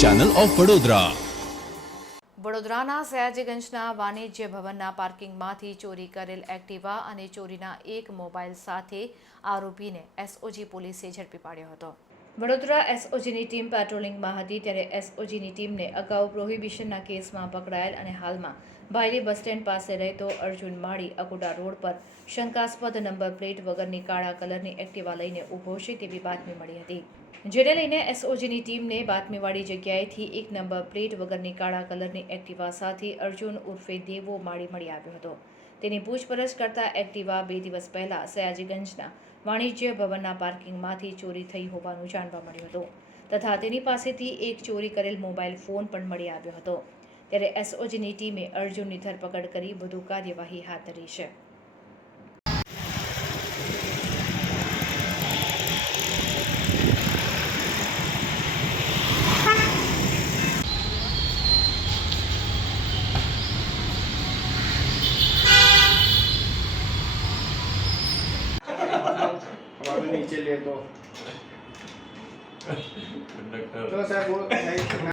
Channel of Vadodara. વડોદરાના સયાજીગંજના વાણિજ્ય ભવનના પાર્કિંગમાંથી ચોરી કરેલ એક્ટિવા અને ચોરીના એક મોબાઈલ સાથે આરોપીને એસઓજી પોલીસે ઝડપી પાડ્યો હતો. વડોદરા એસઓજીની ટીમ પેટ્રોલિંગમાં હતી ત્યારે એસઓજીની ટીમને અગાઉ પ્રોહિબિશનના કેસમાં પકડાયેલ અને હાલમાં બાયરી બસ સ્ટેન્ડ પાસે રહેતો અર્જુન માળી અકોટા રોડ પર શંકાસ્પદ નંબર પ્લેટ વગરની કાળા કલરની એક્ટિવા લઈને ઊભો છે તેવી બાતમી મળી હતી. જેને લઈને એસઓજીની ટીમને બાતમીવાળી જગ્યાએથી એક નંબર પ્લેટ વગરની કાળા કલરની એક્ટિવા સાથે અર્જુન ઉર્ફે દેવો માળી મળી આવ્યો હતો. તેની પૂછપરછ કરતા એક્ટિવા 2 દિવસ પહેલા સયાજીગંજના વાણિજ્ય ભવનના પાર્કિંગમાંથી ચોરી થઈ હોવાનું જાણવા મળ્યું હતું તથા તેની પાસેથી એક ચોરી કરેલ મોબાઈલ ફોન પણ મળી આવ્યો હતો. ત્યારે એસઓજીની ટીમે અર્જુનની ધરપકડ કરી વધુ કાર્યવાહી હાથ ધરી છે. नीचे ले तो साहब